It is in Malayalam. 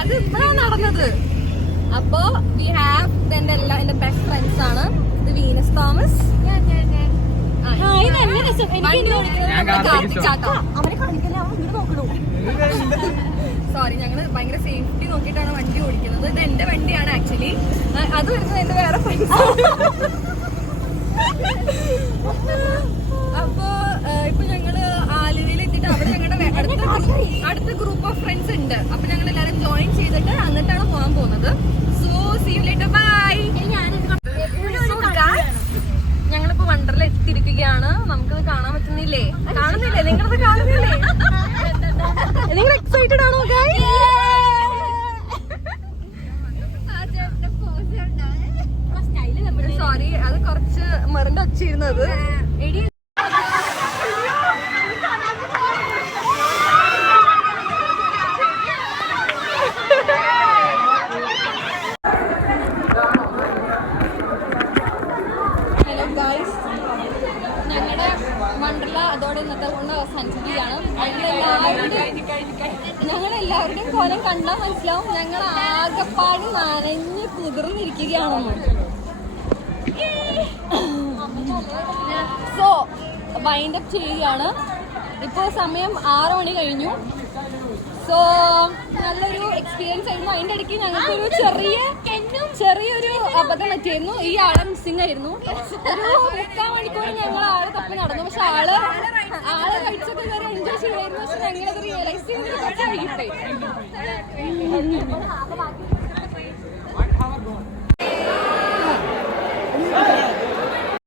അത് ഇപ്പഴാണ് നടന്നത്. അപ്പൊ വി ഹാവ് എന്റെ ബെസ്റ്റ് ഫ്രണ്ട്സ് ആണ്. ഇത് വീനസ് തോമസ്, സോറി. ഞങ്ങള് ഭയങ്കര സേഫ്റ്റി നോക്കിയിട്ടാണ് വണ്ടി ഓടിക്കുന്നത്. ഇത് എന്റെ വണ്ടിയാണ് ആക്ച്വലി. അത് വരുന്നത് എന്റെ വേറെ ഫ്രണ്ട്സ്. അപ്പൊ ഇപ്പൊ ഞങ്ങള് ആലുവയിൽ എത്തിയിട്ട് അവിടെ ഞങ്ങളുടെ അടുത്ത ഗ്രൂപ്പ് ഓഫ് ഫ്രണ്ട്സ് ഉണ്ട്. അപ്പൊ ഞങ്ങൾ എല്ലാരും ജോയിൻ ചെയ്തിട്ട് എന്നിട്ടാണ് പോകാൻ പോകുന്നത്. So see you later, bye. ഞങ്ങളിപ്പോ വണ്ടറിൽ എത്തിയിരിക്കുകയാണ്. നമുക്കത് കാണാൻ പറ്റുന്നില്ലേ? കാണുന്നില്ലേ? നിങ്ങളത് കാണുന്നില്ലേ? നിങ്ങൾ എക്സൈറ്റഡ് ആണോ? സോറി, അത് കുറച്ച് മെറിന്റെ ഒച്ചിരുന്നത്. ഹലോ ഗൈസ്, ഞങ്ങളുടെ വണ്ടർല അതോടെ ഇന്നത്തെ കൊണ്ട് അവസാനിച്ചിരിക്കുകയാണ്. ഞങ്ങളെല്ലാവരുടെയും കോലം കണ്ടാൽ മനസ്സിലാവും ഞങ്ങൾ ആകെപ്പാടി നനഞ്ഞ് കുതിർന്നിരിക്കുകയാണെന്ന്. സോ വൈൻഡ് അപ്പ് ചെയ്യുകയാണ്. ഇപ്പോൾ സമയം 6 മണി കഴിഞ്ഞു. സോ നല്ലൊരു എക്സ്പീരിയൻസ് ആയിരുന്നു. അതിൻ്റെ ഇടയ്ക്ക് ഞങ്ങൾക്കൊരു ചെറിയൊരു അബദ്ധം പറ്റിയായിരുന്നു. ഈ ആളെ മിസ്സിംഗ് ആയിരുന്നു. ഒരു 3/4 മണിക്കൂർ ഞങ്ങൾ ആളെ തപ്പി നടന്നു. പക്ഷെ ആള് കഴിച്ചൊക്കെ കയറി എൻജോയ് ചെയ്യായിരുന്നു. പക്ഷെ ഞങ്ങളത് റിയലൈസ് ചെയ്തത് കുറച്ച് വൈകിപ്പോയി.